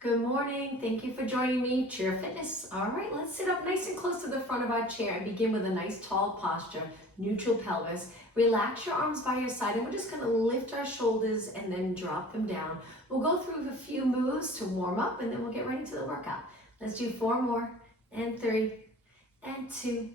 Good morning. Thank you for joining me, Chair Fitness. All right, let's sit up nice and close to the front of our chair and begin with a nice tall posture, neutral pelvis. Relax your arms by your side and we're just gonna lift our shoulders and then drop them down. We'll go through a few moves to warm up and then we'll get right into the workout. Let's do 4 more, and 3, and 2,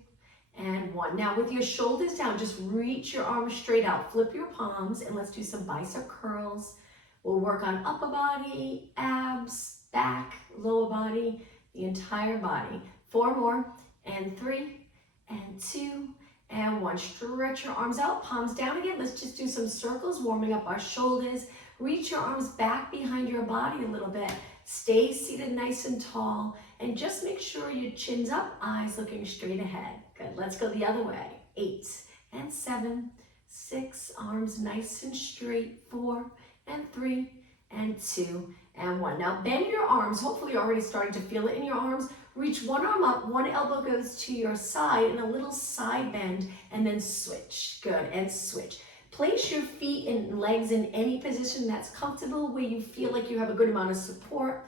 and 1. Now with your shoulders down, just reach your arms straight out. Flip your palms and let's do some bicep curls. We'll work on upper body, abs, back, lower body, the entire body. 4 more, and 3, and 2, and 1. Stretch your arms out, palms down again. Let's just do some circles, warming up our shoulders. Reach your arms back behind your body a little bit. Stay seated nice and tall, and just make sure your chin's up, eyes looking straight ahead. Good, let's go the other way. 8, and 7, 6, arms nice and straight. 4, and 3, and 2, and 1. Now bend your arms. Hopefully you're already starting to feel it in your arms. Reach one arm up, one elbow goes to your side and a little side bend, and then switch. Good, and switch. Place your feet and legs in any position that's comfortable where you feel like you have a good amount of support.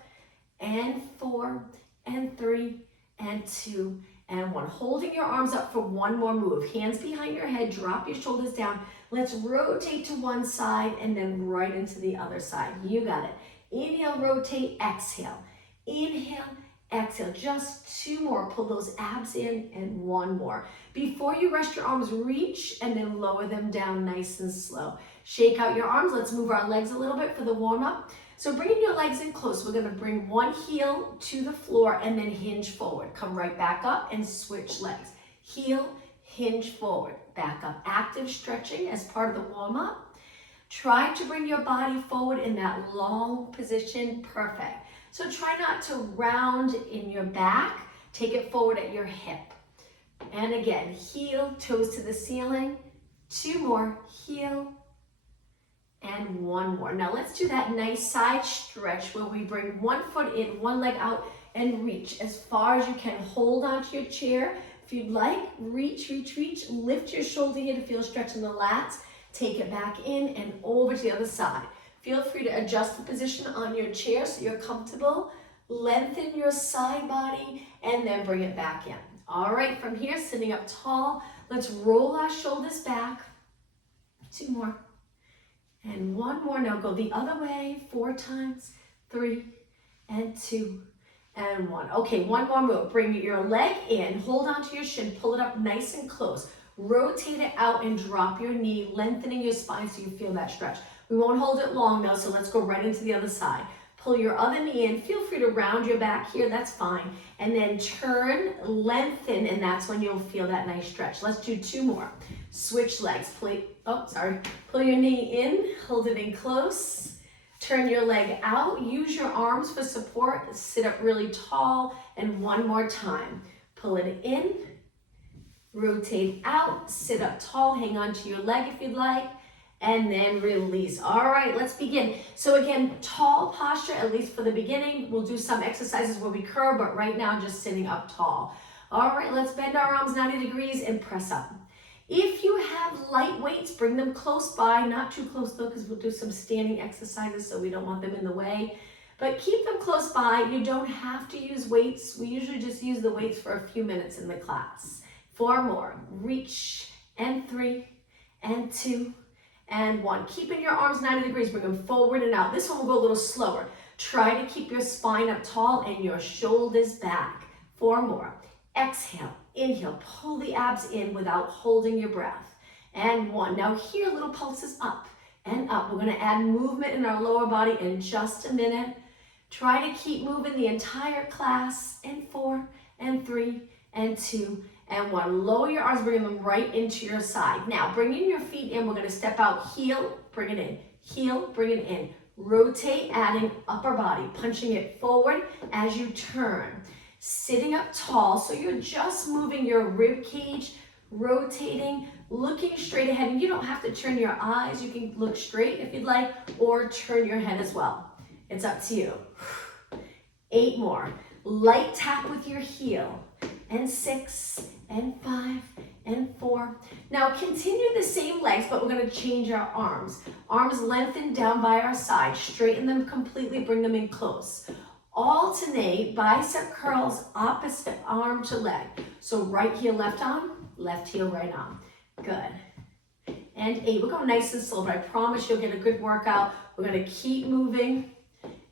And 4, and 3, and 2, and 1. Holding your arms up for one more move. Hands behind your head, drop your shoulders down. Let's rotate to one side and then right into the other side. You got it. Inhale, rotate, exhale. Inhale, exhale. Just 2 more. Pull those abs in and 1 more. Before you rest your arms, reach and then lower them down nice and slow. Shake out your arms. Let's move our legs a little bit for the warm up. So bringing your legs in close, we're gonna bring one heel to the floor and then hinge forward. Come right back up and switch legs. Heel, hinge forward, back up. Active stretching as part of the warm up. Try to bring your body forward in that long position, perfect. So try not to round in your back, take it forward at your hip. And again, heel, toes to the ceiling. 2 more, heel, and 1 more. Now let's do that nice side stretch where we bring one foot in, one leg out, and reach as far as you can. Hold onto your chair. If you'd like, reach, reach, reach. Lift your shoulder here to feel a stretch in the lats. Take it back in and over to the other side. Feel free to adjust the position on your chair so you're comfortable. Lengthen your side body and then bring it back in. All right, from here, sitting up tall, let's roll our shoulders back. 2 more. And 1 more. Now go the other way 4 times. 3, and 2, and 1. Okay, 1 more move. Bring your leg in, hold onto your shin, pull it up nice and close. Rotate it out and drop your knee, lengthening your spine so you feel that stretch. We won't hold it long though, so let's go right into the other side. Pull your other knee in. Feel free to round your back here, that's fine. And then turn, lengthen, and that's when you'll feel that nice stretch. Let's do 2 more. Switch legs. Pull your knee in, hold it in close. Turn your leg out. Use your arms for support. Sit up really tall. And 1 more time. Pull it in, rotate out, sit up tall, hang on to your leg if you'd like, and then release. All right, let's begin. So again, tall posture, at least for the beginning. We'll do some exercises where we curve, but right now just sitting up tall. All right, let's bend our arms 90 degrees and press up. If you have light weights, bring them close by, not too close though, because we'll do some standing exercises, so we don't want them in the way. But keep them close by. You don't have to use weights. We usually just use the weights for a few minutes in the class. 4 more. Reach, and 3, and 2, and 1. Keeping your arms 90 degrees, bring them forward and out. This one will go a little slower. Try to keep your spine up tall and your shoulders back. 4 more. Exhale, inhale, pull the abs in without holding your breath. And 1. Now here, little pulses up and up. We're gonna add movement in our lower body in just a minute. Try to keep moving the entire class. And 4, and 3, and 2, and 1. Lower your arms, bring them right into your side. Now, bringing your feet in, we're gonna step out, heel, bring it in. Heel, bring it in. Rotate, adding upper body, punching it forward as you turn. Sitting up tall, so you're just moving your rib cage, rotating, looking straight ahead. And you don't have to turn your eyes. You can look straight if you'd like, or turn your head as well. It's up to you. 8 more. Light tap with your heel. And 6, and 5, and 4. Now continue the same legs, but we're going to change our arms. Arms lengthened down by our side. Straighten them completely, bring them in close. Alternate bicep curls, opposite arm to leg. So right heel, left arm, left heel, right arm. Good. And 8. We're going nice and slow, but I promise you'll get a good workout. We're going to keep moving.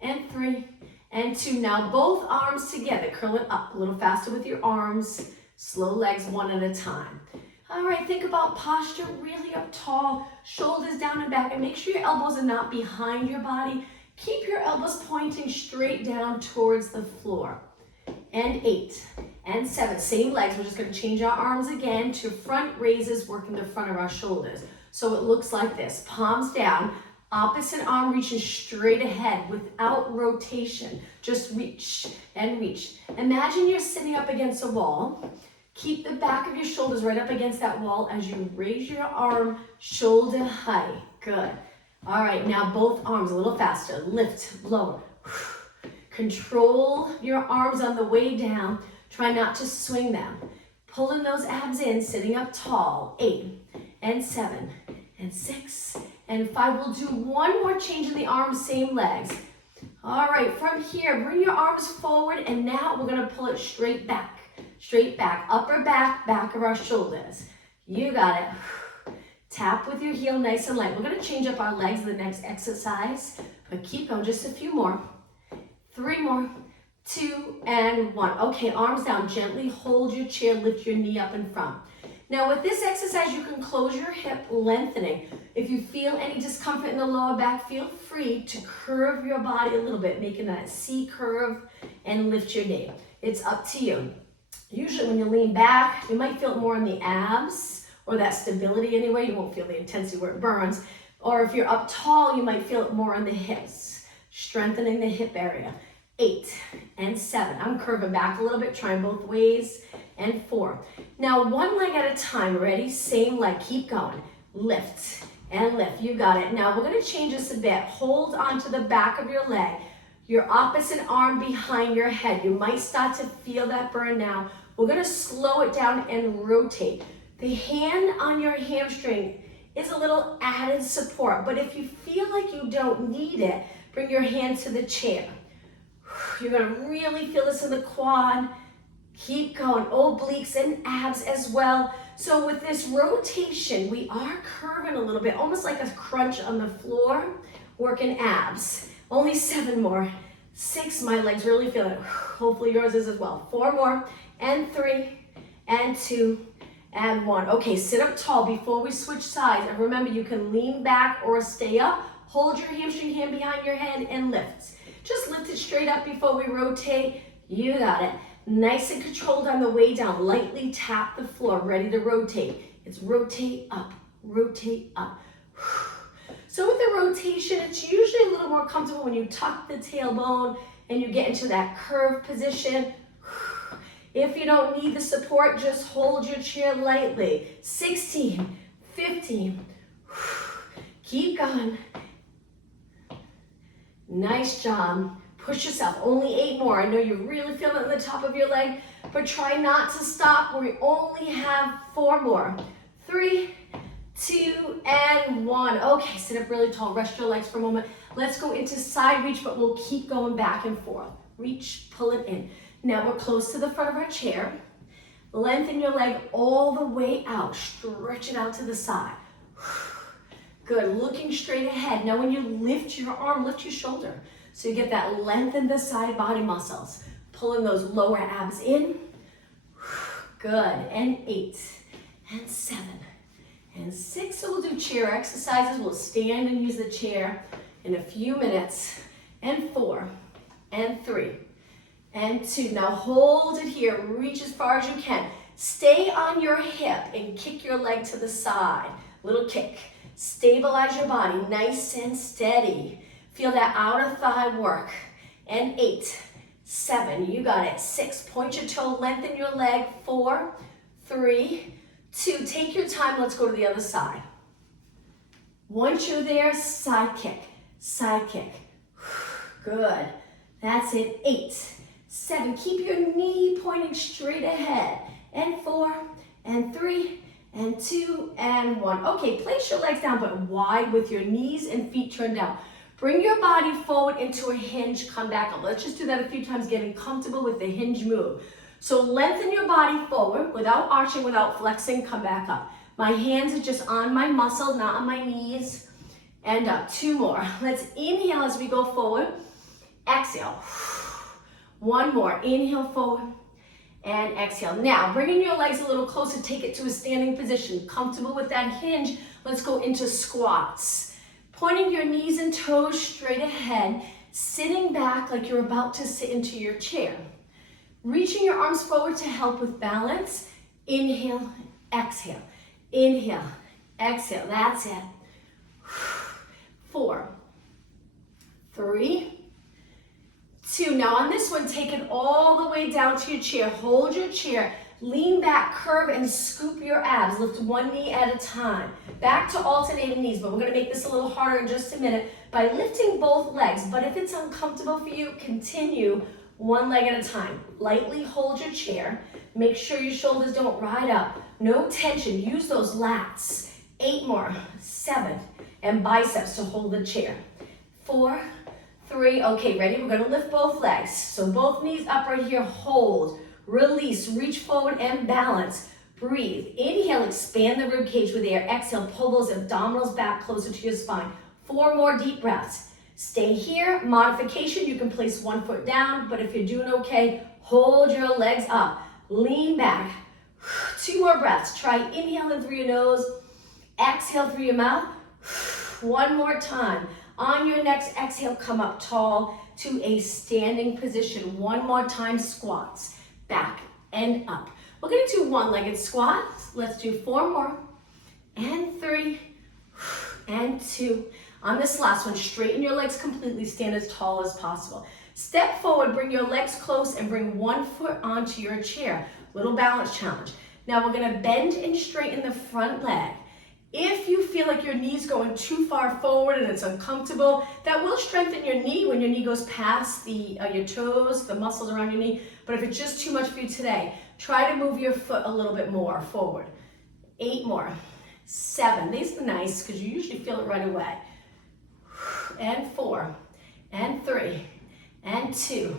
And 3 and 2. Now both arms together. Curl it up a little faster with your arms. Slow legs, one at a time. All right, think about posture really up tall, shoulders down and back, and make sure your elbows are not behind your body. Keep your elbows pointing straight down towards the floor. And 8 and 7, same legs. We're just going to change our arms again to front raises, working the front of our shoulders. So it looks like this, palms down, opposite arm reaching straight ahead without rotation. Just reach and reach. Imagine you're sitting up against a wall. Keep the back of your shoulders right up against that wall as you raise your arm shoulder height. Good. All right, now both arms a little faster. Lift, lower. Control your arms on the way down. Try not to swing them. Pulling those abs in, sitting up tall. 8 and 7 and 6 and 5. We'll do one more change in the arms, same legs. All right, from here, bring your arms forward, and now we're gonna pull it straight back. Straight back, upper back, back of our shoulders. You got it. Tap with your heel nice and light. We're gonna change up our legs in the next exercise, but keep going, just a few more. 3 more, 2 and 1. Okay, arms down, gently hold your chair, lift your knee up in front. Now with this exercise, you can close your hip, lengthening. If you feel any discomfort in the lower back, feel free to curve your body a little bit, making that C curve and lift your knee. It's up to you. Usually when you lean back, you might feel it more in the abs, or that stability anyway. You won't feel the intensity where it burns. Or if you're up tall, you might feel it more in the hips, strengthening the hip area. 8 and 7. I'm curving back a little bit, trying both ways. And 4. Now one leg at a time. Ready? Same leg. Keep going. Lift and lift. You got it. Now we're going to change this a bit. Hold onto the back of your leg. Your opposite arm behind your head. You might start to feel that burn now. We're going to slow it down and rotate. The hand on your hamstring is a little added support, but if you feel like you don't need it, bring your hand to the chair. You're going to really feel this in the quad. Keep going, obliques and abs as well. So with this rotation, we are curving a little bit, almost like a crunch on the floor, working abs. Only 7 more. 6, my legs really feel it. Hopefully yours is as well. 4 more, and 3, and 2, and 1. Okay, sit up tall before we switch sides. And remember, you can lean back or stay up. Hold your hamstring hand behind your head and lift. Just lift it straight up before we rotate. You got it. Nice and controlled on the way down. Lightly tap the floor, ready to rotate. It's rotate up, rotate up. So with the rotation, it's usually a little more comfortable when you tuck the tailbone and you get into that curved position. If you don't need the support, just hold your chair lightly. 16, 15. Keep going. Nice job. Push yourself. Only 8 more. I know you're really feeling it in the top of your leg, but try not to stop. We only have 4 more. 3, 2, and 1. Okay, sit up really tall. Rest your legs for a moment. Let's go into side reach, but we'll keep going back and forth. Reach, pull it in. Now we're close to the front of our chair. Lengthen your leg all the way out. Stretch it out to the side. Good, looking straight ahead. Now when you lift your arm, lift your shoulder. So you get that length in the side body muscles. Pulling those lower abs in. Good, and 8, and 7, and 6. So we'll do chair exercises. We'll stand and use the chair in a few minutes. And 4, and 3, and 2. Now hold it here. Reach as far as you can. Stay on your hip and kick your leg to the side. Little kick. Stabilize your body, nice and steady. Feel that outer thigh work. And 8, 7, you got it. 6, point your toe, lengthen your leg. 4, 3, 2, take your time. Let's go to the other side. Once you're there, side kick, side kick. Good, that's it. 8, 7, keep your knee pointing straight ahead. And 4, and 3, and 2, and 1. Okay, place your legs down, but wide with your knees and feet turned down. Bring your body forward into a hinge, come back up. Let's just do that a few times, getting comfortable with the hinge move. So lengthen your body forward without arching, without flexing, come back up. My hands are just on my muscle, not on my knees. And up, 2 more. Let's inhale as we go forward. Exhale. 1 more, inhale forward and exhale. Now, bringing your legs a little closer, take it to a standing position. Comfortable with that hinge, let's go into squats. Pointing your knees and toes straight ahead, sitting back like you're about to sit into your chair. Reaching your arms forward to help with balance. Inhale, exhale. Inhale, exhale. That's it. 4, 3, 2. Now on this one, take it all the way down to your chair. Hold your chair. Lean back, curve, and scoop your abs. Lift one knee at a time. Back to alternating knees, but we're going to make this a little harder in just a minute by lifting both legs. But if it's uncomfortable for you, continue one leg at a time. Lightly hold your chair. Make sure your shoulders don't ride up. No tension. Use those lats. 8 more. 7. And biceps to hold the chair. 4, 3. Okay, ready? We're going to lift both legs. So both knees up right here. Hold. Release, reach forward and balance. Breathe. Inhale, expand the rib cage with air. Exhale, pull those abdominals back closer to your spine. 4 more deep breaths. Stay here. Modification, you can place one foot down, but if you're doing okay, hold your legs up. Lean back. 2 more breaths. Try inhaling through your nose. Exhale through your mouth. 1 more time. On your next exhale, come up tall to a standing position. 1 more time, squats. Back and up. We're going to do one-legged squats. Let's do 4 more. And 3. And 2. On this last one, straighten your legs completely. Stand as tall as possible. Step forward, bring your legs close, and bring 1 foot onto your chair. Little balance challenge. Now we're going to bend and straighten the front leg. If you feel like your knee's going too far forward and it's uncomfortable, that will strengthen your knee when your knee goes past your toes, the muscles around your knee. But if it's just too much for you today, try to move your foot a little bit more forward. 8 more. 7. These are nice because you usually feel it right away. And 4. And 3. And 2.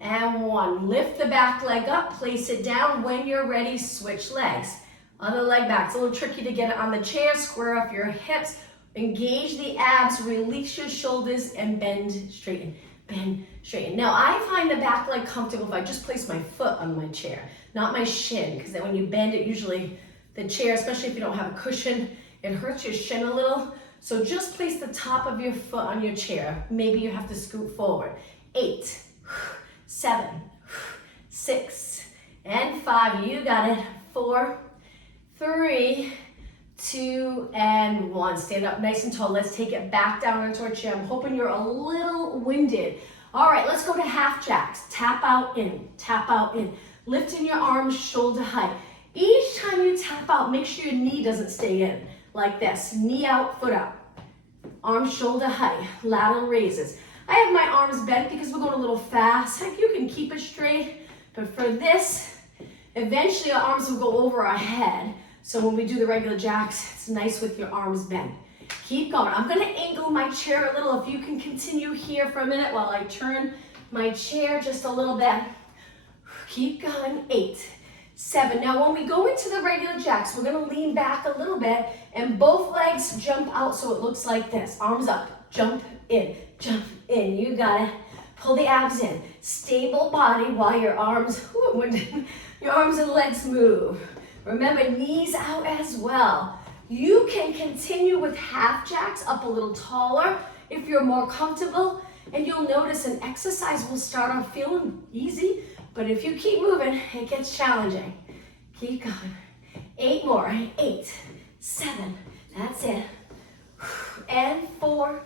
And 1. Lift the back leg up, place it down. When you're ready, switch legs. Other leg back. It's a little tricky to get it on the chair. Square up your hips. Engage the abs. Release your shoulders and bend, straighten. Bend, straighten. Now I find the back leg comfortable if I just place my foot on my chair, not my shin, because then when you bend it, usually the chair, especially if you don't have a cushion, it hurts your shin a little. So just place the top of your foot on your chair. Maybe you have to scoot forward. 8, 7, 6, and 5. You got it. 4, 3, 2, and 1. Stand up nice and tall. Let's take it back down into our chair. I'm hoping you're a little winded. All right, let's go to half jacks. Tap out in, tap out in. Lifting your arms shoulder height. Each time you tap out, make sure your knee doesn't stay in like this. Knee out, foot out. Arms shoulder height, lateral raises. I have my arms bent because we're going a little fast. You can keep it straight, but for this, eventually our arms will go over our head. So when we do the regular jacks, it's nice with your arms bent. Keep going. I'm going to angle my chair a little. If you can continue here for a minute while I turn my chair just a little bit. Keep going. 8, 7. Now when we go into the regular jacks, we're going to lean back a little bit and both legs jump out so it looks like this. Arms up. Jump in. Jump in. You got it. Pull the abs in. Stable body while your arms and legs move. Remember, knees out as well. You can continue with half jacks up a little taller if you're more comfortable, and you'll notice an exercise will start off feeling easy, but if you keep moving, it gets challenging. Keep going. 8 more. 8, 7. That's it. And 4,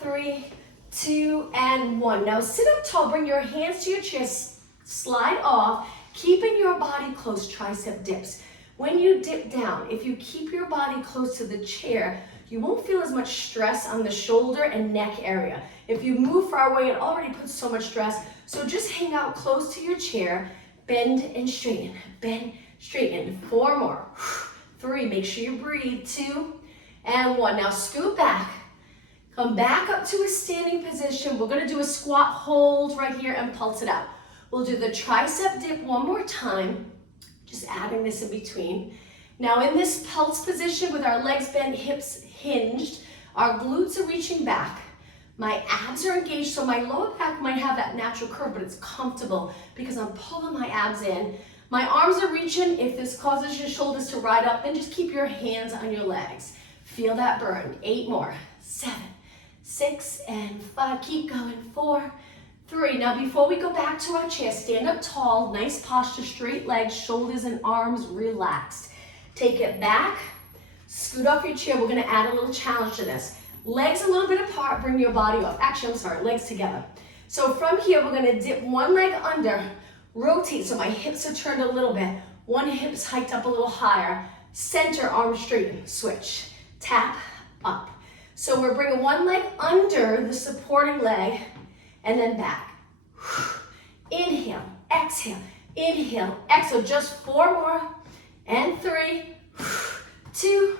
3, 2, and 1. Now sit up tall. Bring your hands to your chest. Slide off, keeping your body close. Tricep dips. When you dip down, if you keep your body close to the chair, you won't feel as much stress on the shoulder and neck area. If you move far away, it already puts so much stress. So just hang out close to your chair, bend and straighten, bend, straighten. 4 more. 3, make sure you breathe. 2, and 1. Now scoot back. Come back up to a standing position. We're gonna do a squat hold right here and pulse it out. We'll do the tricep dip one more time, just adding this in between. Now in this pulse position with our legs bent, hips hinged, our glutes are reaching back. My abs are engaged, so my lower back might have that natural curve, but it's comfortable because I'm pulling my abs in. My arms are reaching. If this causes your shoulders to ride up, then just keep your hands on your legs. Feel that burn. 8 more. 7, 6, and 5. Keep going. 4, 3. Now before we go back to our chair, stand up tall, nice posture, straight legs, shoulders and arms relaxed. Take it back, scoot off your chair. We're gonna add a little challenge to this. Legs a little bit apart, bring your body up. Actually, I'm sorry, legs together. So from here, we're gonna dip one leg under, rotate so my hips are turned a little bit. One hip's hiked up a little higher. Center, arms straighten, switch, tap, up. So we're bringing one leg under the supporting leg and then back. Inhale, exhale, inhale, exhale. Just 4 more, and 3, 2,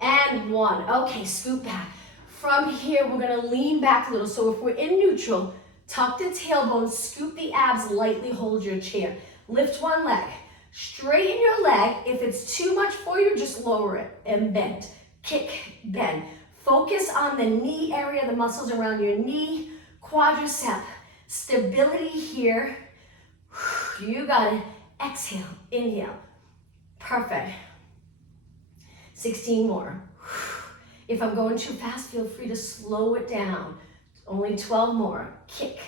and 1. Okay, scoot back. From here, we're gonna lean back a little. So if we're in neutral, tuck the tailbone, scoop the abs, lightly hold your chair. Lift one leg, straighten your leg. If it's too much for you, just lower it and bend. Kick, bend. Focus on the knee area, the muscles around your knee, quadricep. Stability here. You got it. Exhale, inhale. Perfect. 16 more. If I'm going too fast, feel free to slow it down. Only 12 more. Kick.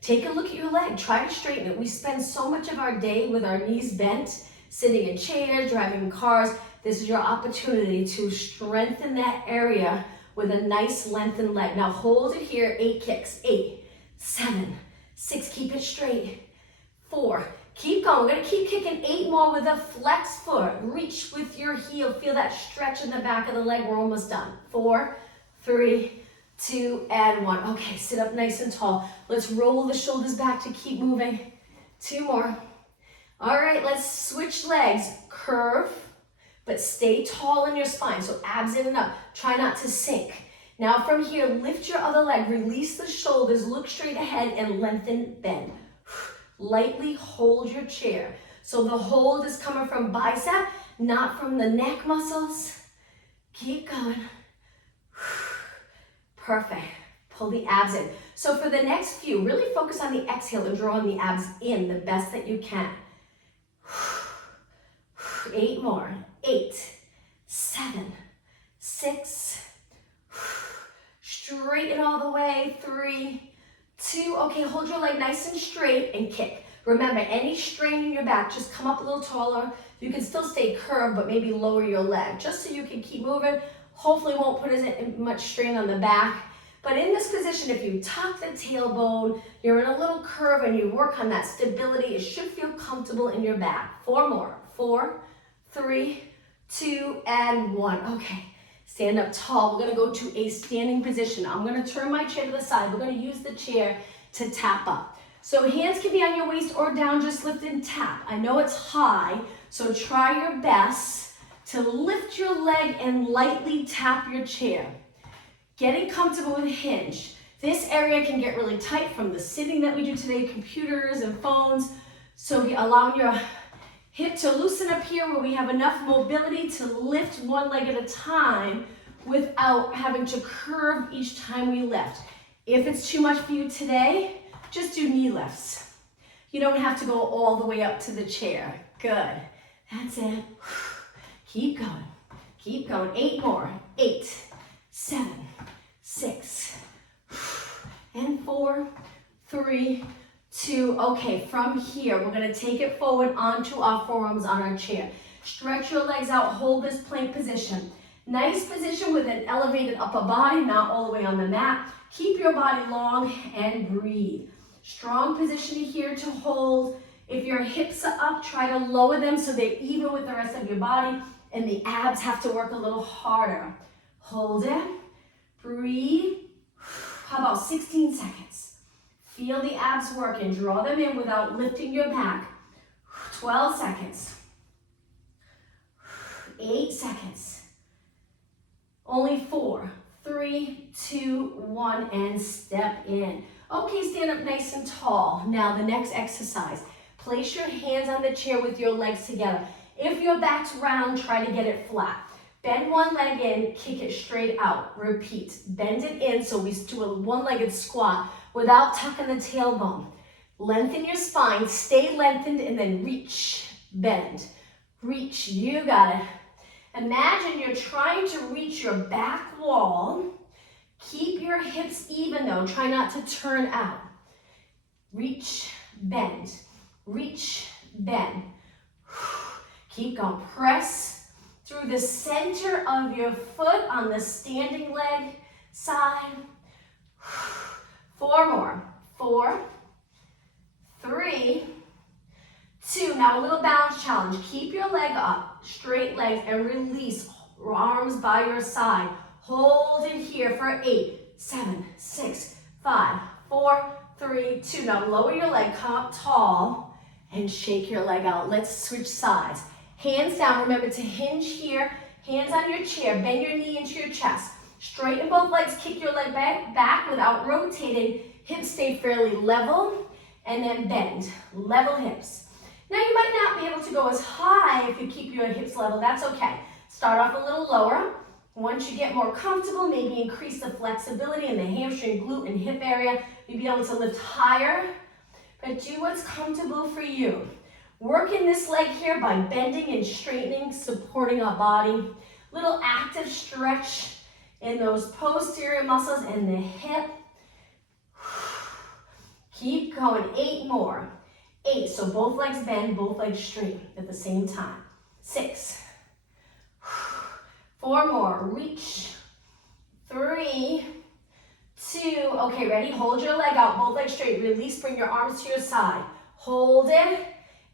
Take a look at your leg. Try to straighten it. We spend so much of our day with our knees bent, sitting in chairs, driving cars. This is your opportunity to strengthen that area with a nice lengthened leg. Now hold it here, 8 kicks. 8, 7, 6, keep it straight. 4, keep going. We're gonna keep kicking. 8 more with a flex foot. Reach with your heel. Feel that stretch in the back of the leg. We're almost done. 4, 3, 2, and 1. Okay, sit up nice and tall. Let's roll the shoulders back to keep moving. 2 more. All right, let's switch legs. Curve, but stay tall in your spine. So abs in and up. Try not to sink. Now from here, lift your other leg. Release the shoulders. Look straight ahead and lengthen, bend. Lightly hold your chair. So the hold is coming from bicep, not from the neck muscles. Keep going. Perfect. Pull the abs in. So for the next few, really focus on the exhale and drawing the abs in the best that you can. 8 more. 8, 7, 6. Straighten all the way. 3, 2. Okay, hold your leg nice and straight and kick. Remember, any strain in your back, just come up a little taller. You can still stay curved, but maybe lower your leg, just so you can keep moving. Hopefully won't put as much strain on the back. But in this position, if you tuck the tailbone, you're in a little curve and you work on that stability, it should feel comfortable in your back. 4 more. 4, 3, 2, and 1. Okay, stand up tall. We're gonna go to a standing position. I'm gonna turn my chair to the side. We're gonna use the chair to tap up. So hands can be on your waist or down, just lift and tap. I know it's high, so try your best to lift your leg and lightly tap your chair. Getting comfortable with a hinge. This area can get really tight from the sitting that we do today, computers and phones. So allowing your hip to loosen up here where we have enough mobility to lift one leg at a time without having to curve each time we lift. If it's too much for you today, just do knee lifts. You don't have to go all the way up to the chair. Good. That's it. Keep going. Keep going. 8 more. 8, 7, 6, and 4, 3, 2. Okay, from here, we're gonna take it forward onto our forearms on our chair. Stretch your legs out, hold this plank position. Nice position with an elevated upper body, not all the way on the mat. Keep your body long and breathe. Strong position here to hold. If your hips are up, try to lower them so they're even with the rest of your body, and the abs have to work a little harder. Hold it, breathe. How about 16 seconds? Feel the abs working. Draw them in without lifting your back. 12 seconds. 8 seconds. Only 4, 3, 2, 1, and step in. Okay, stand up nice and tall. Now the next exercise, place your hands on the chair with your legs together. If your back's round, try to get it flat. Bend one leg in, kick it straight out. Repeat, bend it in, so we do a one-legged squat without tucking the tailbone. Lengthen your spine, stay lengthened, and then reach, bend, reach, you got it. Imagine you're trying to reach your back wall. Keep your hips even though, try not to turn out. Reach, bend, keep going, press through the center of your foot on the standing leg side. 4 more, 4, 3, 2, now a little balance challenge. Keep your leg up, straight legs, and release, arms by your side. Hold it here for 8, 7, 6, 5, 4, 3, 2. Now lower your leg, come up tall, and shake your leg out. Let's switch sides. Hands down, remember to hinge here, hands on your chair, bend your knee into your chest. Straighten both legs, kick your leg back without rotating. Hips stay fairly level, and then bend, level hips. Now you might not be able to go as high if you keep your hips level, that's okay. Start off a little lower. Once you get more comfortable, maybe increase the flexibility in the hamstring, glute, and hip area. You'll be able to lift higher, but do what's comfortable for you. Working this leg here by bending and straightening, supporting our body. Little active stretch in those posterior muscles and the hip. Keep going, 8 more. 8, so both legs bend, both legs straight at the same time. 6. 4 more, reach. 3, 2, okay, ready? Hold your leg out, both legs straight. Release, bring your arms to your side. Hold it.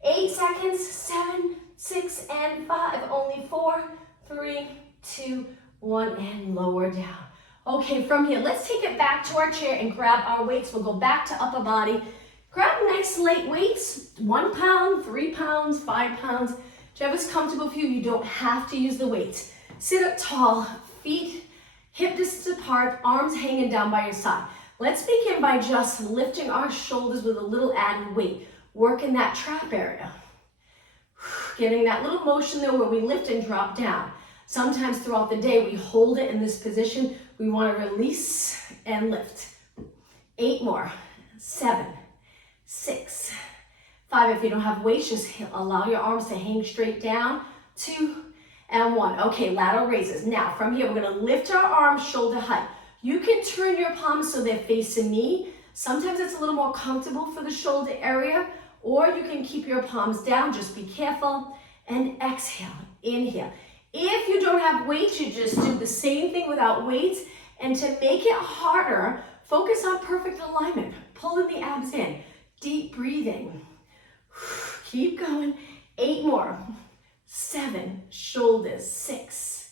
8 seconds, 7, 6, and 5. Only 4, 3, 2, 1, and lower down. Okay, from here, let's take it back to our chair and grab our weights. We'll go back to upper body. Grab nice light weights, 1 pound, 3 pounds, 5 pounds. Whichever's comfortable for you, you don't have to use the weights. Sit up tall, feet hip distance apart, arms hanging down by your side. Let's begin by just lifting our shoulders with a little added weight. Working that trap area. Getting that little motion there where we lift and drop down. Sometimes throughout the day, we hold it in this position. We want to release and lift. 8 more, 7, 6, 5. If you don't have weights, just allow your arms to hang straight down. 2, and 1. Okay, lateral raises. Now, from here, we're going to lift our arms shoulder height. You can turn your palms so they're facing me. Sometimes it's a little more comfortable for the shoulder area, or you can keep your palms down. Just be careful. And exhale, inhale. If you don't have weights, you just do the same thing without weights. And to make it harder, focus on perfect alignment. Pulling the abs in. Deep breathing. Keep going. 8 more. 7, shoulders. 6.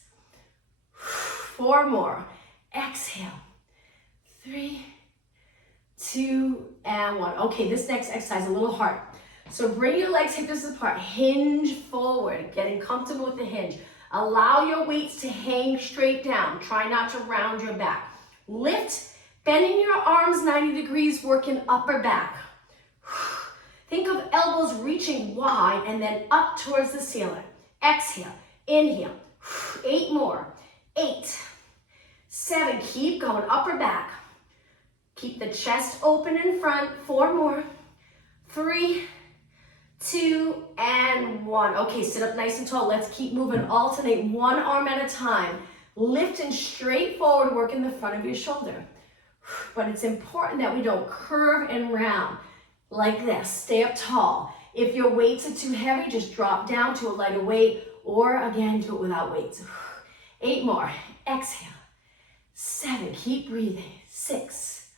4 more. Exhale. 3, 2, and 1. Okay, this next exercise is a little hard. So bring your legs hip distance apart. Hinge forward. Getting comfortable with the hinge. Allow your weights to hang straight down. Try not to round your back. Lift, bending your arms 90 degrees, working upper back. Think of elbows reaching wide and then up towards the ceiling. Exhale, inhale. 8 more. 8, 7, keep going, upper back. Keep the chest open in front. 4 more. 3, 2, and 1. Okay, sit up nice and tall. Let's keep moving. Alternate one arm at a time. Lifting straight forward, working the front of your shoulder. But it's important that we don't curve and round like this. Stay up tall. If your weights are too heavy, just drop down to a lighter weight, or again, do it without weights. 8 more. Exhale. 7, keep breathing. 6,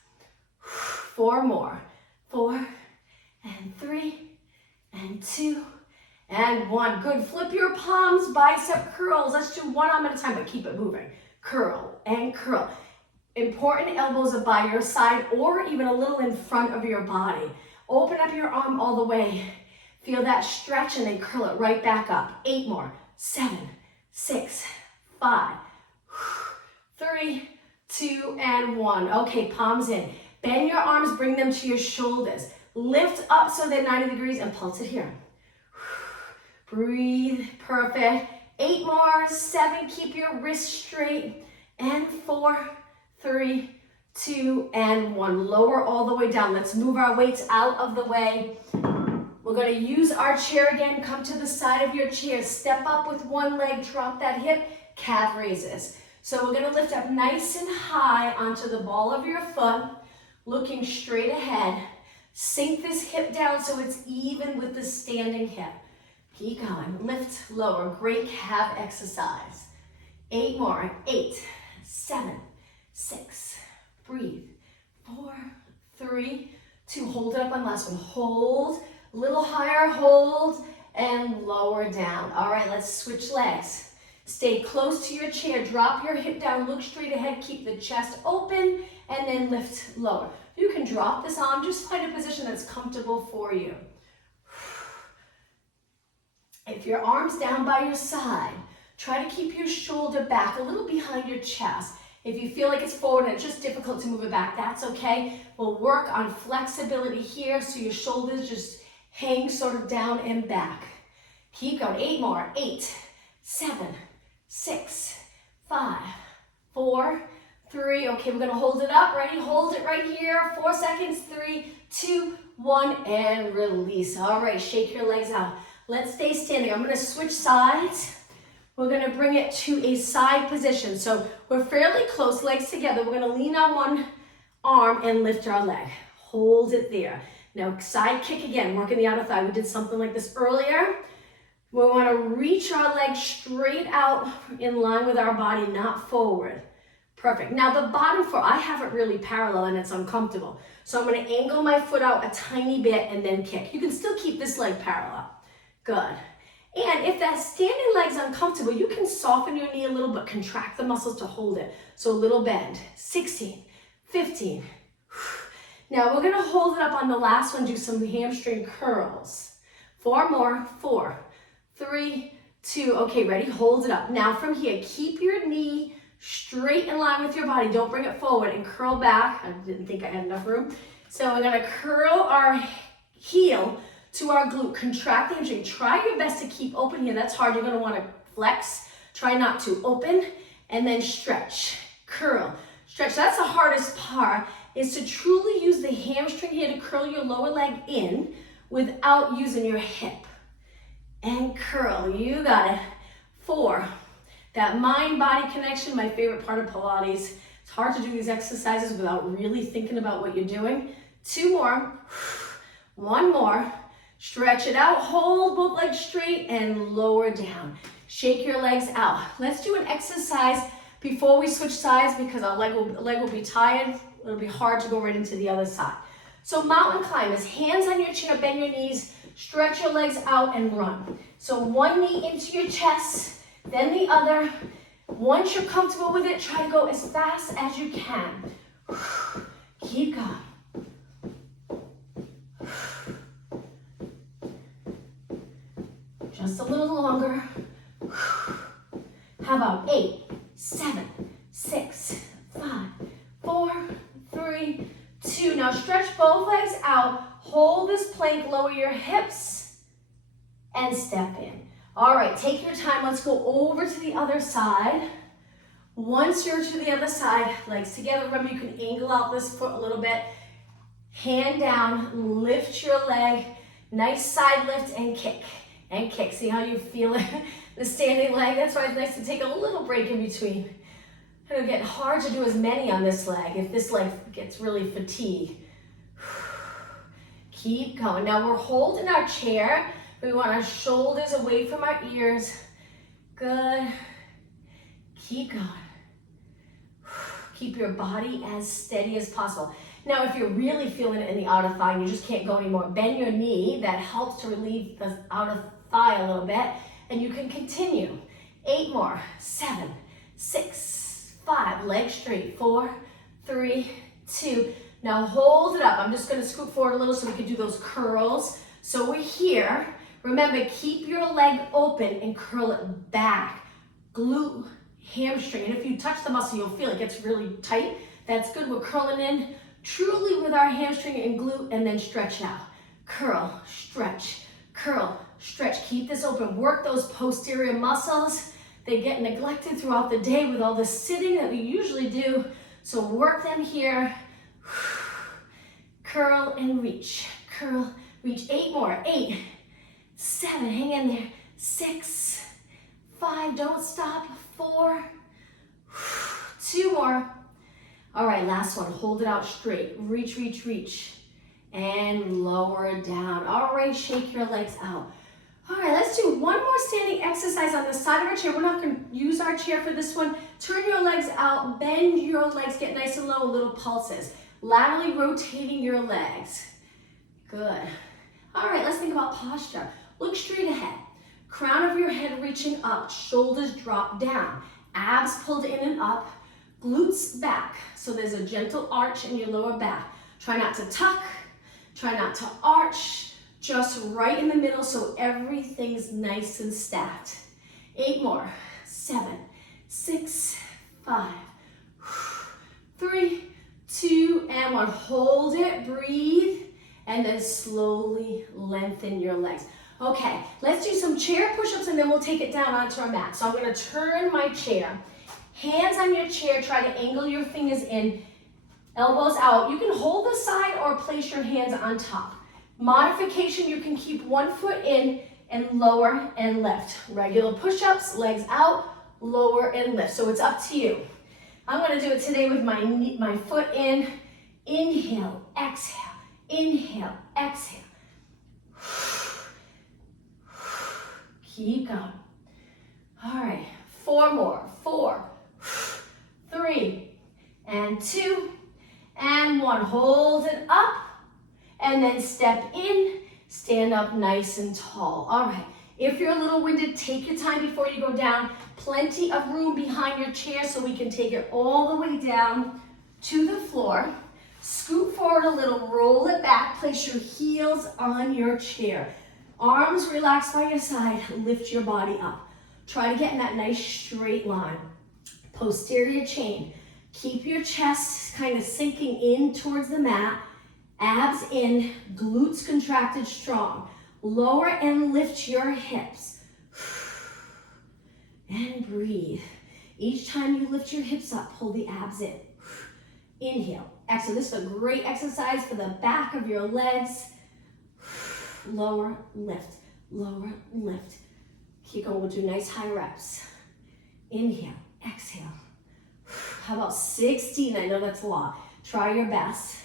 4 more. 4, and 3, and 2, and 1. Good. Flip your palms, bicep curls. Let's do one arm at a time, but keep it moving. Curl and curl. Important, elbows are by your side or even a little in front of your body. Open up your arm all the way. Feel that stretch and then curl it right back up. 8 more. 7, 6, 5, 3, 2, and 1. Okay, palms in. Bend your arms, bring them to your shoulders. Lift up so they're 90 degrees and pulse it here. Breathe, perfect. 8 more, 7, keep your wrists straight, and 4, 3, 2, and 1. Lower all the way down. Let's move our weights out of the way. We're going to use our chair again. Come to the side of your chair. Step up with one leg, drop that hip, calf raises. So we're going to lift up nice and high onto the ball of your foot, looking straight ahead. Sink this hip down so it's even with the standing hip. Keep going. Lift lower. Great calf exercise. 8 more. 8, 7, 6. Breathe. 4, 3, 2. Hold it up on last one. Hold. A little higher. Hold. And lower down. All right, let's switch legs. Stay close to your chair. Drop your hip down. Look straight ahead. Keep the chest open. And then lift lower. You can drop this arm. Just find a position that's comfortable for you. If your arm's down by your side, try to keep your shoulder back a little behind your chest. If you feel like it's forward and it's just difficult to move it back, that's okay. We'll work on flexibility here so your shoulders just hang sort of down and back. Keep going. 8 more. 8, 7, 6, 5, 4, 3. Okay, we're going to hold it up. Ready? Hold it right here. 4 seconds. 3, 2, 1, and release. All right, shake your legs out. Let's stay standing. I'm going to switch sides. We're going to bring it to a side position. So we're fairly close, legs together. We're going to lean on one arm and lift our leg. Hold it there. Now side kick again, working the outer thigh. We did something like this earlier. We want to reach our leg straight out in line with our body, not forward. Perfect. Now the bottom foot, I have it really parallel and it's uncomfortable. So I'm going to angle my foot out a tiny bit and then kick. You can still keep this leg parallel. Good. And if that standing leg's uncomfortable, you can soften your knee a little, but contract the muscles to hold it. So a little bend. 16, 15. Now we're going to hold it up on the last one, do some hamstring curls. 4 more. 4, 3, 2. Okay, ready? Hold it up. Now from here, keep your knee straight in line with your body. Don't bring it forward and curl back. I didn't think I had enough room. So we're going to curl our heel to our glute, contract the hamstring. Try your best to keep open here. That's hard. You're going to want to flex. Try not to. Open and then stretch, curl, stretch. That's the hardest part, is to truly use the hamstring here to curl your lower leg in without using your hip. And curl. You got it. 4. That mind-body connection, my favorite part of Pilates. It's hard to do these exercises without really thinking about what you're doing. 2 more. 1 more. Stretch it out, hold both legs straight and lower down. Shake your legs out. Let's do an exercise before we switch sides because our leg will be tired. It'll be hard to go right into the other side. So mountain climbers, hands on your chair, bend your knees, stretch your legs out and run. So one knee into your chest, then the other. Once you're comfortable with it, try to go as fast as you can. Keep going. Just a little longer. How about 8, 7, 6, 5, 4, 3, 2. Now stretch both legs out. Hold this plank, lower your hips, and step in. All right, take your time. Let's go over to the other side. Once you're to the other side, legs together. Remember, you can angle out this foot a little bit. Hand down, lift your leg. Nice side lift and kick. And kick. See how you feel it? The standing leg. That's why it's nice to take a little break in between. It'll get hard to do as many on this leg if this leg gets really fatigued. Keep going. Now we're holding our chair. We want our shoulders away from our ears. Good. Keep going. Keep your body as steady as possible. Now, if you're really feeling it in the outer thigh and you just can't go anymore, bend your knee. That helps to relieve the outer thigh a little bit. And you can continue. 8 more. 7, 6, 5. Legs straight. 4, 3, 2. Now hold it up. I'm just going to scoot forward a little so we can do those curls. So we're here. Remember, keep your leg open and curl it back. Glute, hamstring. And if you touch the muscle, you'll feel it gets really tight. That's good. We're curling in truly with our hamstring and glute, and then stretch out. Curl, stretch, curl, stretch. Keep this open. Work those posterior muscles. They get neglected throughout the day with all the sitting that we usually do. So work them here. Curl and reach. Curl, reach. 8 more. 8, 7, hang in there. 6, 5, don't stop. 4, 2 more. All right, last one. Hold it out straight. Reach, reach, reach. And lower it down. All right, shake your legs out. All right, let's do one more standing exercise on the side of our chair. We're not going to use our chair for this one. Turn your legs out, bend your legs, get nice and low, little pulses. Laterally rotating your legs. Good. All right, let's think about posture. Look straight ahead. Crown of your head reaching up, shoulders drop down. Abs pulled in and up, glutes back. So there's a gentle arch in your lower back. Try not to tuck, try not to arch. Just right in the middle so everything's nice and stacked. 8 more. 7, 6, 5, 3, 2, and 1. Hold it, breathe, and then slowly lengthen your legs. Okay, let's do some chair push-ups and then we'll take it down onto our mat. So I'm gonna turn my chair. Hands on your chair, try to angle your fingers in, elbows out. You can hold the side or place your hands on top. Modification, you can keep one foot in and lower and lift. Regular push-ups, legs out, lower and lift. So it's up to you. I'm gonna do it today with my foot in. Inhale, exhale, inhale, exhale. Keep going. All right, 4 more. 4, 3, and 2, and 1. Hold it up. And then step in, stand up nice and tall. All right, if you're a little winded, take your time before you go down. Plenty of room behind your chair so we can take it all the way down to the floor. Scoot forward a little, roll it back, place your heels on your chair. Arms relaxed by your side, lift your body up. Try to get in that nice straight line. Posterior chain. Keep your chest kind of sinking in towards the mat. Abs in, glutes contracted strong. Lower and lift your hips. And breathe. Each time you lift your hips up, pull the abs in. Inhale, exhale. This is a great exercise for the back of your legs. Lower, lift, lower, lift. Keep going, we'll do nice high reps. Inhale, exhale. How about 16? I know that's a lot. Try your best.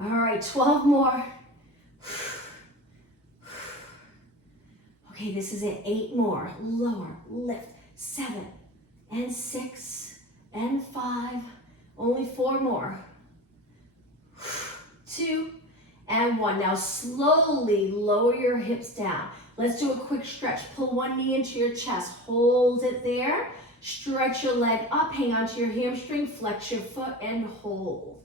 All right, 12 more. Okay, this is it. 8 more. Lower, lift. 7, and 6, and 5. Only 4 more. 2, and 1. Now slowly lower your hips down. Let's do a quick stretch. Pull one knee into your chest. Hold it there. Stretch your leg up. Hang on to your hamstring. Flex your foot and hold.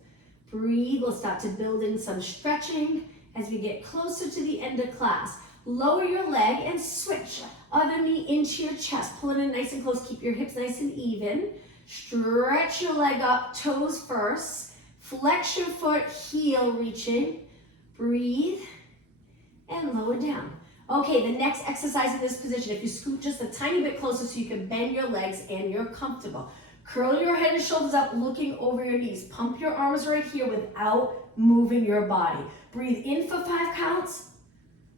Breathe. We'll start to build in some stretching as we get closer to the end of class. Lower your leg and switch. Other knee into your chest. Pull it in nice and close. Keep your hips nice and even. Stretch your leg up, toes first. Flex your foot, heel reaching. Breathe and lower down. Okay, the next exercise in this position, if you scoot just a tiny bit closer so you can bend your legs and you're comfortable. Curl your head and shoulders up, looking over your knees. Pump your arms right here without moving your body. Breathe in for 5 counts.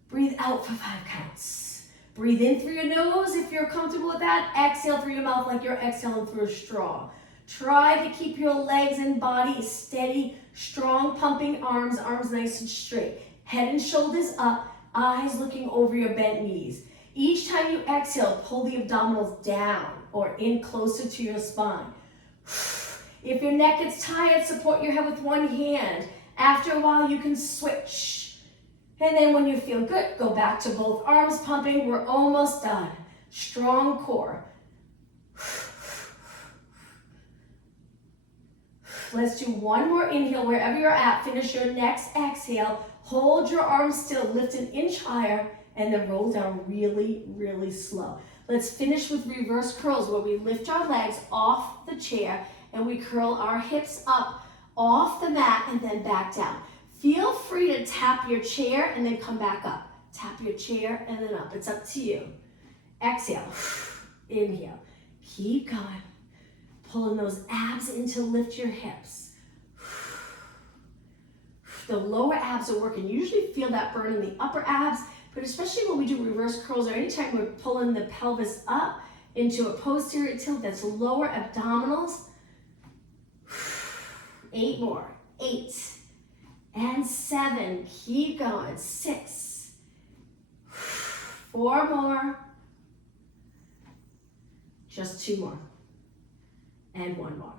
Breathe out for 5 counts. Breathe in through your nose if you're comfortable with that. Exhale through your mouth like you're exhaling through a straw. Try to keep your legs and body steady, strong, pumping arms nice and straight. Head and shoulders up, eyes looking over your bent knees. Each time you exhale, pull the abdominals down or in closer to your spine. If your neck gets tired, support your head with one hand. After a while, you can switch. And then when you feel good, go back to both arms pumping. We're almost done. Strong core. Let's do one more inhale wherever you're at. Finish your next exhale. Hold your arms still, lift an inch higher, and then roll down really, really slow. Let's finish with reverse curls where we lift our legs off the chair and we curl our hips up off the mat and then back down. Feel free to tap your chair and then come back up. Tap your chair and then up. It's up to you. Exhale. Inhale. Keep going. Pulling those abs in to lift your hips. The lower abs are working. You usually feel that burn in the upper abs, but especially when we do reverse curls or anytime we're pulling the pelvis up into a posterior tilt, that's lower abdominals. 8 more. 8 and 7. Keep going. 6. 4 more. Just 2 more. And 1 more.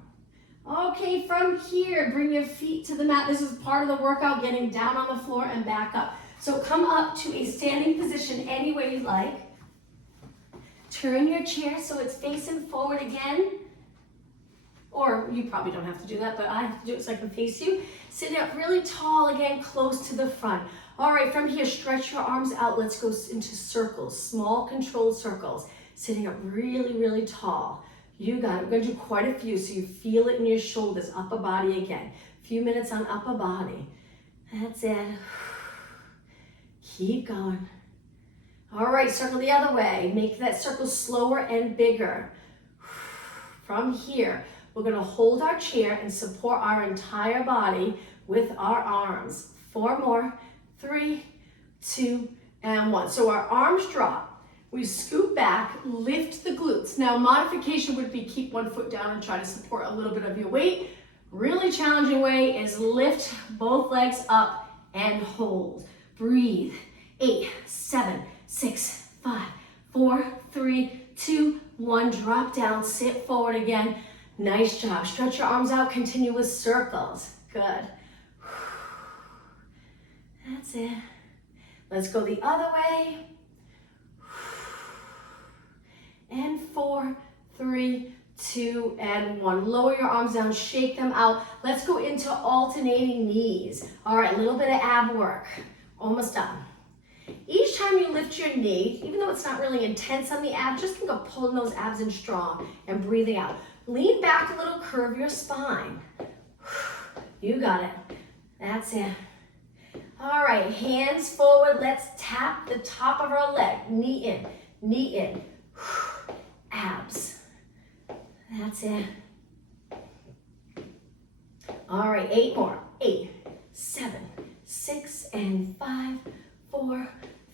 Okay, from here, bring your feet to the mat. This is part of the workout, getting down on the floor and back up. So come up to a standing position any way you like. Turn your chair so it's facing forward again. Or you probably don't have to do that, but I have to do it so I can face you. Sit up really tall again, close to the front. All right, from here, stretch your arms out. Let's go into circles, small controlled circles. Sitting up really, really tall. You got it. We're going to do quite a few so you feel it in your shoulders, upper body again. A few minutes on upper body. That's it. Keep going. All right, circle the other way. Make that circle slower and bigger. From here, we're going to hold our chair and support our entire body with our arms. 4 more. 3, 2, and 1. So our arms drop. We scoot back, lift the glutes. Now, modification would be keep one foot down and try to support a little bit of your weight. Really challenging way is lift both legs up and hold. Breathe. 8, 7, 6, 5, 4, 3, 2, 1. Drop down, sit forward again. Nice job. Stretch your arms out, continue with circles. Good. That's it. Let's go the other way. And 4, 3, 2, and 1. Lower your arms down, shake them out. Let's go into alternating knees. All right, a little bit of ab work. Almost done. Each time you lift your knee, even though it's not really intense on the abs, just think of pulling those abs in strong and breathing out. Lean back a little, curve your spine. You got it. That's it. All right, hands forward. Let's tap the top of our leg. Knee in, knee in. Abs. That's it. All right, 8 more. 8, 7, 6, and 5, 4,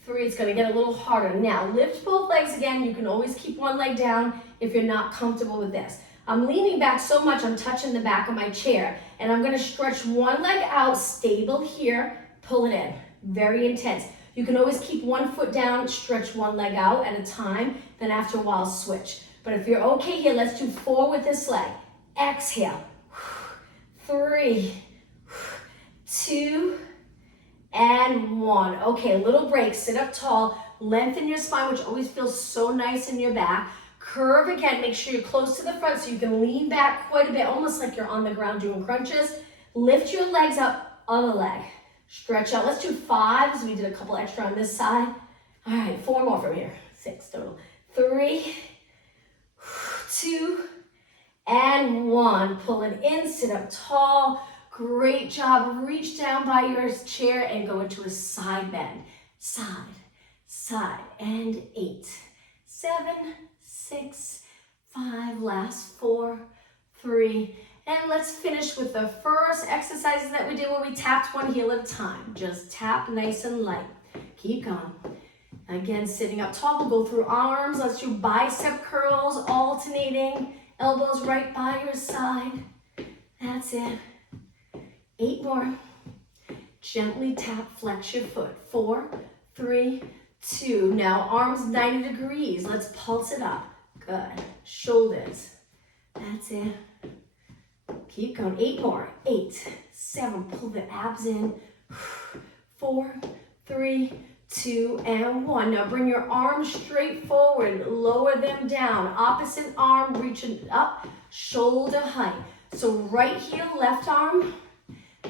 3. It's going to get a little harder. Now, lift both legs again. You can always keep one leg down if you're not comfortable with this. I'm leaning back so much, I'm touching the back of my chair. And I'm going to stretch one leg out, stable here, pull it in. Very intense. You can always keep one foot down, stretch one leg out at a time, then after a while switch. But if you're okay here, let's do 4 with this leg. Exhale. 3, 2, and 1. Okay, a little break. Sit up tall. Lengthen your spine, which always feels so nice in your back. Curve again. Make sure you're close to the front so you can lean back quite a bit, almost like you're on the ground doing crunches. Lift your legs up, other leg. Stretch out. Let's do 5, so we did a couple extra on this side. All right, 4 more from here. 6 total. 3, 2, and 1. Pull it in, sit up tall. Great job. Reach down by your chair and go into a side bend. Side, side, and 8, 7, 6, 5. Last 4, 3, and let's finish with the first exercises that we did where we tapped one heel at a time. Just tap nice and light. Keep going. Again, sitting up tall, we'll go through arms. Let's do bicep curls, alternating. Elbows right by your side. That's it. 8 more. Gently tap, flex your foot. 4, 3, 2. Now arms 90 degrees. Let's pulse it up. Good. Shoulders. That's it. Keep going. 8 more. 8, 7. Pull the abs in. 4, 3, 2, and 1. Now bring your arms straight forward. Lower them down. Opposite arm reaching up. Shoulder height. So right heel, left arm.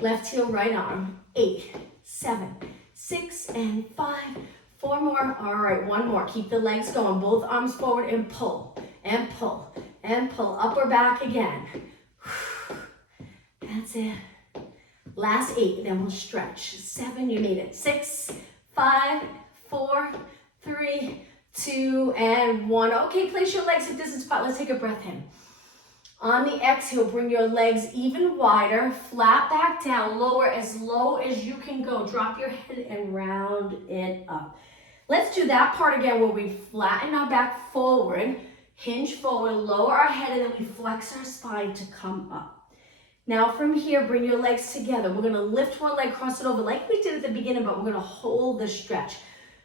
Left heel, right arm. 8, 7, 6, and 5, 4 more. All right, 1 more. Keep the legs going. Both arms forward and pull, and pull, and pull. Upper back again. That's it. Last 8, then we'll stretch. 7, you made it. 6, 5, 4, 3, 2, and 1. Okay, place your legs at distance apart. Let's take a breath in. On the exhale, bring your legs even wider, flat back down, lower as low as you can go. Drop your head and round it up. Let's do that part again where we flatten our back forward, hinge forward, lower our head, and then we flex our spine to come up. Now from here, bring your legs together. We're gonna lift one leg, cross it over like we did at the beginning, but we're gonna hold the stretch.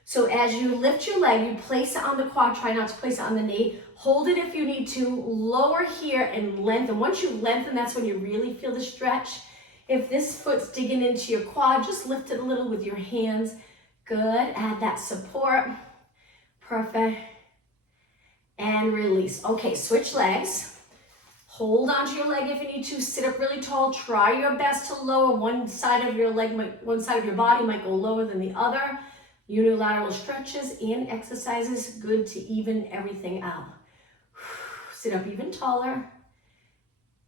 So as you lift your leg, you place it on the quad, try not to place it on the knee. Hold it if you need to, lower here and lengthen. Once you lengthen, that's when you really feel the stretch. If this foot's digging into your quad, just lift it a little with your hands. Good, add that support. Perfect. And release. Okay, switch legs. Hold onto your leg if you need to. Sit up really tall. Try your best to lower. One side of your leg, one side of your body might go lower than the other. Unilateral stretches and exercises, good to even everything out. Sit up even taller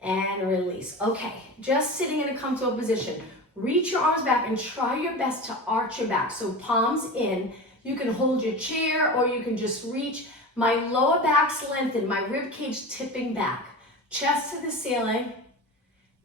and release. Okay, just sitting in a comfortable position. Reach your arms back and try your best to arch your back. So palms in. You can hold your chair or you can just reach. My lower back's lengthened, my rib cage tipping back. Chest to the ceiling.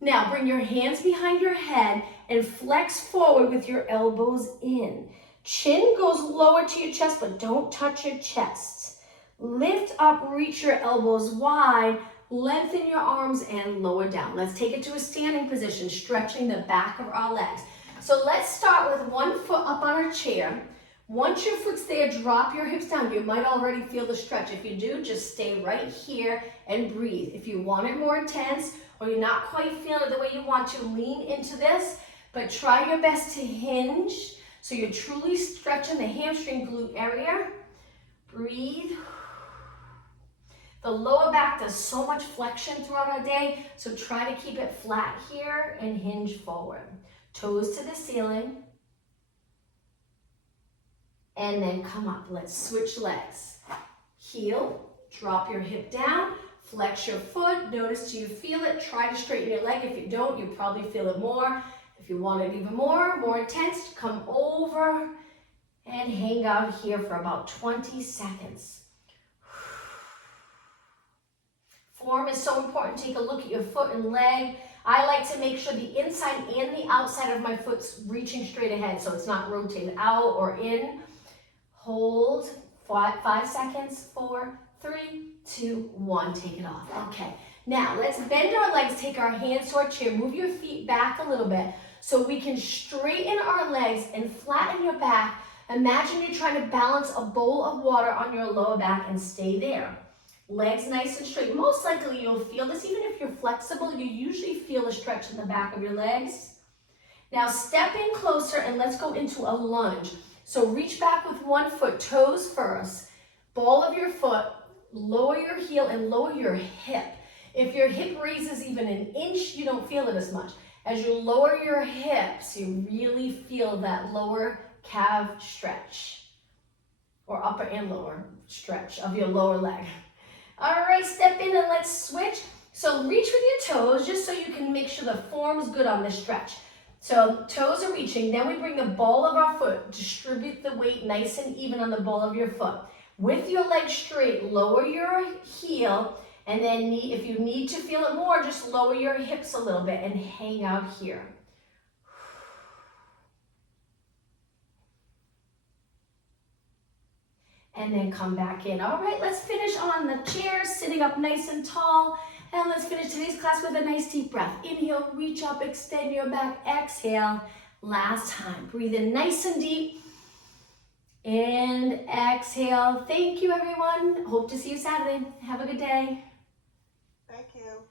Now bring your hands behind your head and flex forward with your elbows in. Chin goes lower to your chest, but don't touch your chest. Lift up, reach your elbows wide, lengthen your arms and lower down. Let's take it to a standing position, stretching the back of our legs. So let's start with one foot up on our chair. Once your foot's there, drop your hips down. You might already feel the stretch. If you do, just stay right here and breathe. If you want it more intense or you're not quite feeling it the way you want to, lean into this, but try your best to hinge so you're truly stretching the hamstring glute area. Breathe. The lower back does so much flexion throughout our day, so try to keep it flat here and hinge forward. Toes to the ceiling. And then come up. Let's switch legs. Heel, drop your hip down, flex your foot. Notice do you feel it? Try to straighten your leg. If you don't, you probably feel it more. If you want it even more intense, come over and hang out here for about 20 seconds. Form is so important. Take a look at your foot and leg. I like to make sure the inside and the outside of my foot's reaching straight ahead, so it's not rotated out or in. Hold, 5 seconds, 4, 3, 2, 1, take it off. Okay, now let's bend our legs, take our hands to our chair, move your feet back a little bit so we can straighten our legs and flatten your back. Imagine you're trying to balance a bowl of water on your lower back and stay there. Legs nice and straight. Most likely you'll feel this, even if you're flexible, you usually feel a stretch in the back of your legs. Now step in closer and let's go into a lunge. So reach back with one foot, toes first, ball of your foot, lower your heel and lower your hip. If your hip raises even an inch, you don't feel it as much. As you lower your hips, you really feel that lower calf stretch, or upper and lower stretch of your lower leg. All right, step in and let's switch. So reach with your toes just so you can make sure the form is good on this stretch. So toes are reaching, then we bring the ball of our foot, distribute the weight nice and even on the ball of your foot. With your leg straight, lower your heel, and then if you need to feel it more, just lower your hips a little bit and hang out here. And then come back in. All right, let's finish on the chair, sitting up nice and tall. And let's finish today's class with a nice deep breath. Inhale, reach up, extend your back. Exhale, last time. Breathe in nice and deep. And exhale. Thank you, everyone. Hope to see you Saturday. Have a good day. Thank you.